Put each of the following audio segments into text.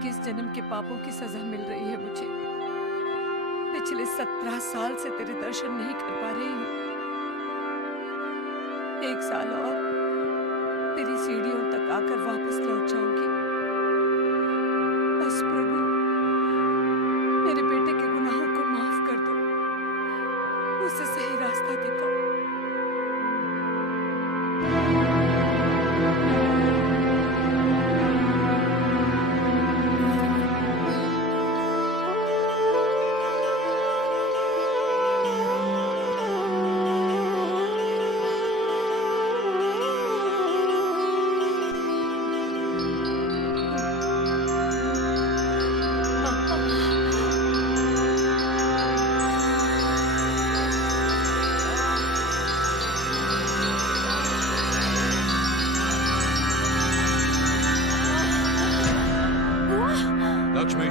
21 जन्म के पापों की सजा मिल रही है मुझे। पिछले 17 साल से तेरे दर्शन नहीं कर पा रही हूँ। 1 साल और तेरी सीढ़ियों तक आकर वापस लौट जाऊंगी। बस प्रभु, मेरे बेटे के गुनाहों को माफ कर दो, उसे सही रास्ता दिखाओ। लक्ष्मी,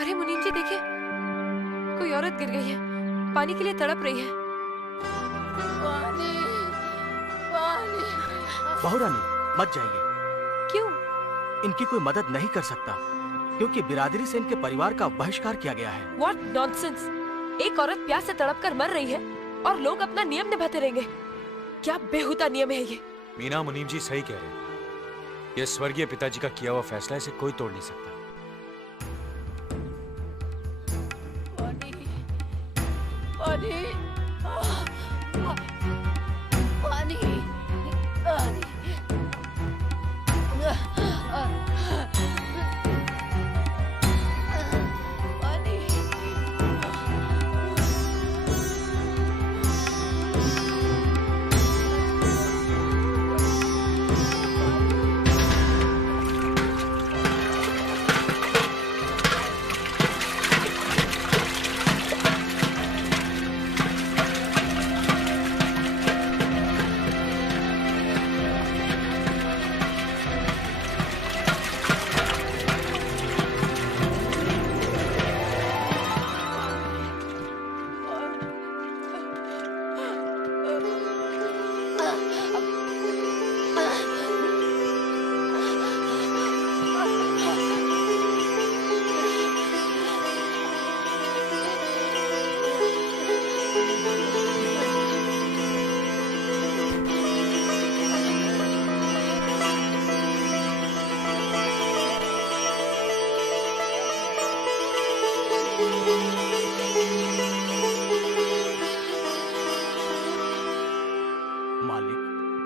अरे मुनीम जी देखिए, कोई औरत गिर गई है, पानी के लिए तड़प रही है। पानी, पानी। बहू रानी, मत जाइए। क्यों? इनकी कोई मदद नहीं कर सकता क्योंकि बिरादरी से इनके परिवार का बहिष्कार किया गया है। What nonsense! एक औरत प्यास से तड़प कर मर रही है और लोग अपना नियम निभाते रहेंगे। क्या बेहुदा नियम है ये? मीना, मुनीम जी सही कह रहे हैं। ये स्वर्गीय पिताजी का किया हुआ फैसला, इसे कोई तोड़ नहीं सकता। पानी, पानी, पानी, पानी।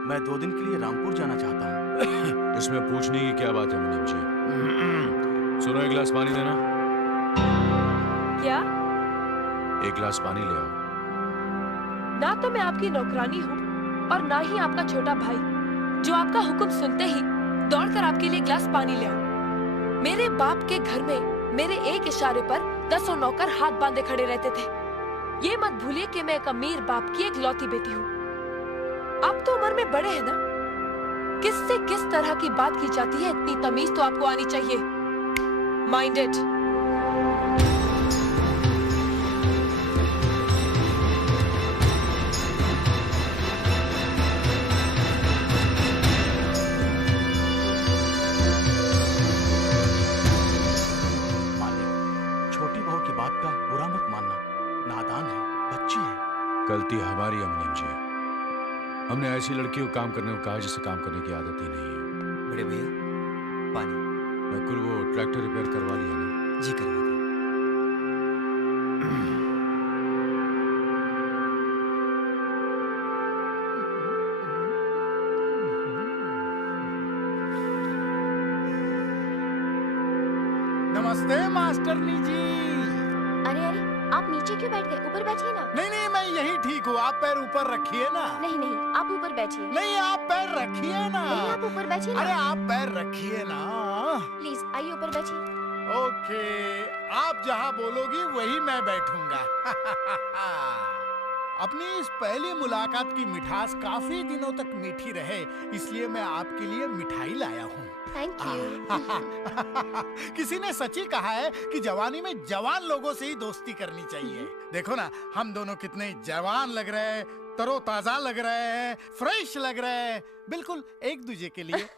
मैं 2 दिन के लिए रामपुर जाना चाहता हूँ। इसमें पूछने की क्या बात है मुनीम जी? सुनो, 1 गिलास पानी देना। क्या? 1 गिलास पानी ले आओ। ना तो मैं आपकी नौकरानी हूँ और ना ही आपका छोटा भाई जो आपका हुक्म सुनते ही दौड़कर आपके लिए गिलास पानी ले आओ। मेरे बाप के घर में मेरे एक इशारे पर 10 नौकर हाथ बांधे खड़े रहते थे। ये मत भूलिए कि मैं एक अमीर बाप की इकलौती बेटी हूँ। आप तो उम्र में बड़े हैं ना, किससे किस तरह की बात की जाती है इतनी तमीज तो आपको आनी चाहिए। Mind it. मालिक, छोटी बहू की बात का बुरा मत मानना, नादान है, बच्ची है। गलती हमारी है मुनीम जी। हमने ऐसी लड़की को काम करने को कहा जिसे काम करने की आदत ही नहीं है। बड़े भैया पानी। नकुल, वो ट्रैक्टर रिपेयर करवा लिया ना? जी करवा दिया। नमस्ते मास्टरनी जी। अरे अरे, आप नीचे क्यों बैठ गए? ऊपर बैठिए ना। नहीं नहीं, मैं यही ठीक हूँ। आप पैर ऊपर रखिए ना। नहीं नहीं, आप ऊपर बैठिए। नहीं, आप पैर रखिए ना। नहीं, आप ऊपर बैठिए अरे ना। आप पैर रखिए ना। प्लीज आइए ऊपर बैठिए। ओके, आप जहाँ बोलोगी वही मैं बैठूंगा। अपनी इस पहली मुलाकात की मिठास काफी दिनों तक मीठी रहे, इसलिए मैं आपके लिए मिठाई लाया हूँ। Thank you. किसी ने सच ही कहा है कि जवानी में जवान लोगों से ही दोस्ती करनी चाहिए। देखो ना, हम दोनों कितने जवान लग रहे हैं, तरोताजा लग रहे हैं, फ्रेश लग रहे हैं, बिल्कुल एक दूजे के लिए।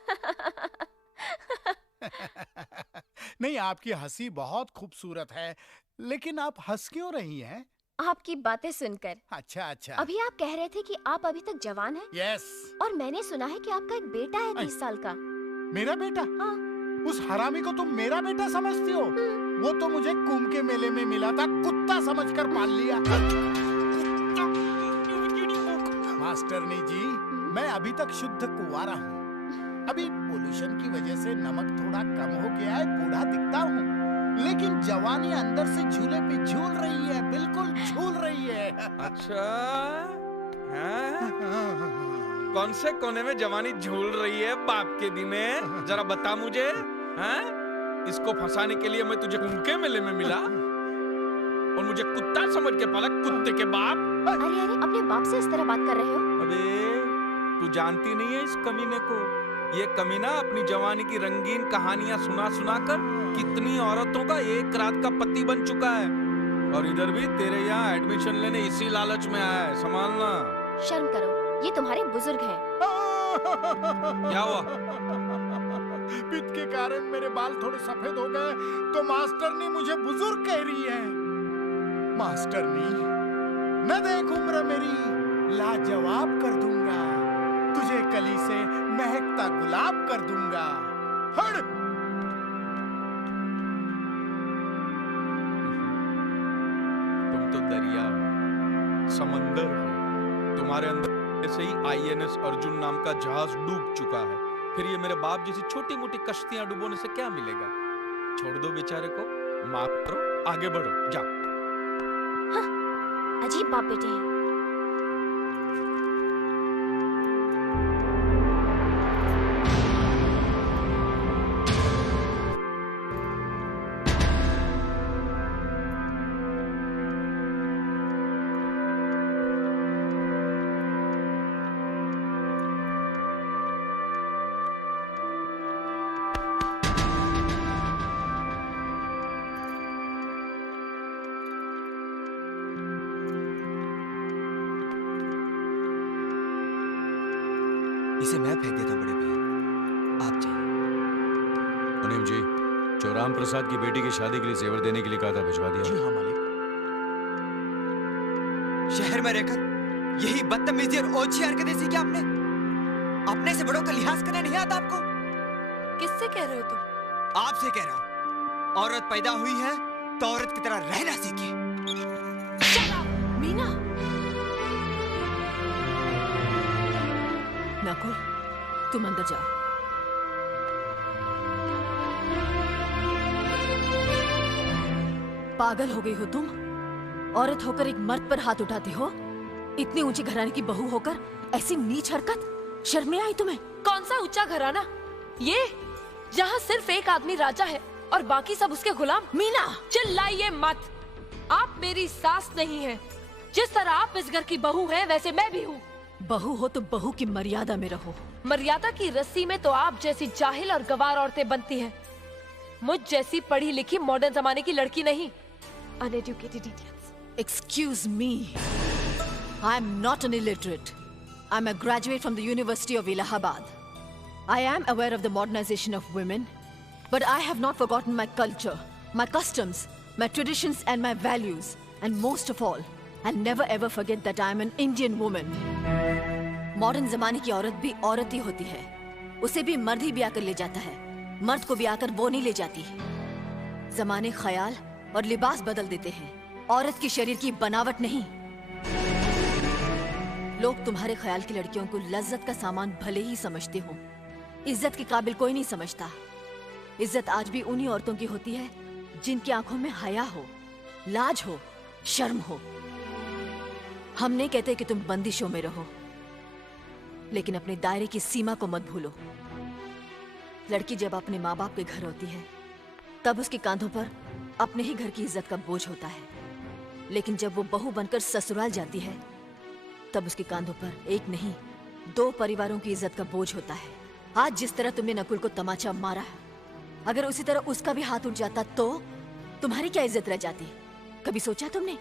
नहीं, आपकी हंसी बहुत खूबसूरत है, लेकिन आप हंस क्यों रही हैं? आपकी बातें सुनकर। अच्छा अच्छा। अभी आप कह रहे थे कि आप अभी तक जवान हैं। यस। और मैंने सुना है कि आपका एक बेटा है 30 साल का। मेरा बेटा? हाँ। उस हरामी को तुम मेरा बेटा समझती हो? वो तो मुझे कुंभ के मेले में मिला था, कुत्ता समझकर पाल लिया। मास्टरनी जी, मैं अभी तक शुद्ध कुंवारा हूँ। अभी पोल्यूशन की वजह से नमक थोड़ा कम हो गया है, बूढ़ा दिखता हूँ, लेकिन जवानी अंदर से झूले पे झूल रही है, बिल्कुल झूल रही है। अच्छा, कौन से कोने में जवानी झूल रही है बाप के दिन में? जरा बता मुझे। हैं? इसको फंसाने के लिए मैं तुझे कुंभ के मेले में मिला और मुझे कुत्ता समझ के पाला, कुत्ते के बाप। अरे अरे, अपने बाप से इस तरह बात कर रहे हो? अबे तू जानती नहीं है इस कमीने को। ये कमीना अपनी जवानी की रंगीन कहानियां सुना सुना कर कितनी औरतों का एक रात का पति बन चुका है, और इधर भी तेरे यहाँ एडमिशन लेने इसी लालच में आया है। संभालना। शर्म करो, ये तुम्हारे बुजुर्ग हैं। क्या हुआ? पित्त के कारण मेरे बाल थोड़े सफेद हो गए, तो मास्टरनी मुझे बुजुर्ग कह रही है। मास्टरनी, न देख उम्र मेरी, लाजवाब कर दूंगा तुझे, कली से महकता गुलाब कर दूंगा। हट! तुम तो दरिया हो, समंदर हो। तुम्हारे अंदर से ही INS अर्जुन नाम का जहाज डूब चुका है। फिर ये मेरे बाप जैसी छोटी मोटी कश्तियां डुबोने से क्या मिलेगा? छोड़ दो बेचारे को, माफ करो, आगे बढ़ो, जाओ। हाँ, अजीब बाप बेटे हैं। इसे मैं फेंक देता हूँ बड़े भैया, आप जाइए। मुनीम जी, जो राम प्रसाद की बेटी की शादी के लिए जेवर देने के लिए कहा था, भिजवा दिया? जी हाँ मालिक। शहर में रहकर यही बदतमीजी और ओछी हरकतें सीखी आपने? अपने से बड़ों का लिहाज करना नहीं आता आपको? किससे कह रहे हो तुम? आपसे कह रहा हूँ। औरत पैदा हुई है तो औरत की तरह रहना सीखिए। मीना, नकुल, तुम अंदर जाओ। पागल हो गई हो तुम? औरत होकर एक मर्द पर हाथ उठाती हो? इतनी ऊंची घराने की बहू होकर ऐसी नीच हरकत, शर्म नहीं आई तुम्हें? कौन सा ऊंचा घराना? ये जहाँ सिर्फ एक आदमी राजा है और बाकी सब उसके गुलाम। मीना, चिल्लाइए मत। आप मेरी सास नहीं हैं। जिस तरह आप इस घर की बहू हैं, वैसे मैं भी हूँ। बहू हो तो बहू की मर्यादा में रहो। मर्यादा की रस्सी में तो आप जैसी जाहिल और गवार औरतें बनती हैं। मुझ जैसी पढ़ी लिखी मॉडर्न जमाने की लड़की नहीं। Uneducated idiots. Excuse me. I am not an illiterate. I am a graduate from the University of Allahabad. I am aware of the modernization of women, but I have not forgotten my culture, my customs, my traditions and my values. And most of all, And never ever forget that I am an Indian woman. Modern जमाने की औरत भी औरत ही होती है। उसे भी मर्द ही ब्याह कर ले जाता है, मर्द को ब्याह कर वो नहीं ले जाती। जमाने ख्याल और लिबास बदल देते हैं, औरत की शरीर की बनावट नहीं। लोग तुम्हारे ख्याल की लड़कियों को लज्जत का सामान भले ही समझते हो, इज्जत के काबिल कोई नहीं समझता। इज्जत आज भी उन्हीं औरतों की होती है जिनकी आंखों में हया हो, लाज हो, शर्म हो। हम नहीं कहते कि तुम बंदिशों में रहो, लेकिन अपने दायरे की सीमा को मत भूलो। लड़की जब अपने माँ बाप के घर होती है तब उसके कांधों पर अपने ही घर की इज्जत का बोझ होता है, लेकिन जब वो बहू बनकर ससुराल जाती है तब उसके कांधों पर एक नहीं 2 परिवारों की इज्जत का बोझ होता है। आज जिस तरह तुमने नकुल को तमाचा मारा, अगर उसी तरह उसका भी हाथ उठ जाता तो तुम्हारी क्या इज्जत रह जाती? कभी सोचा तुमने?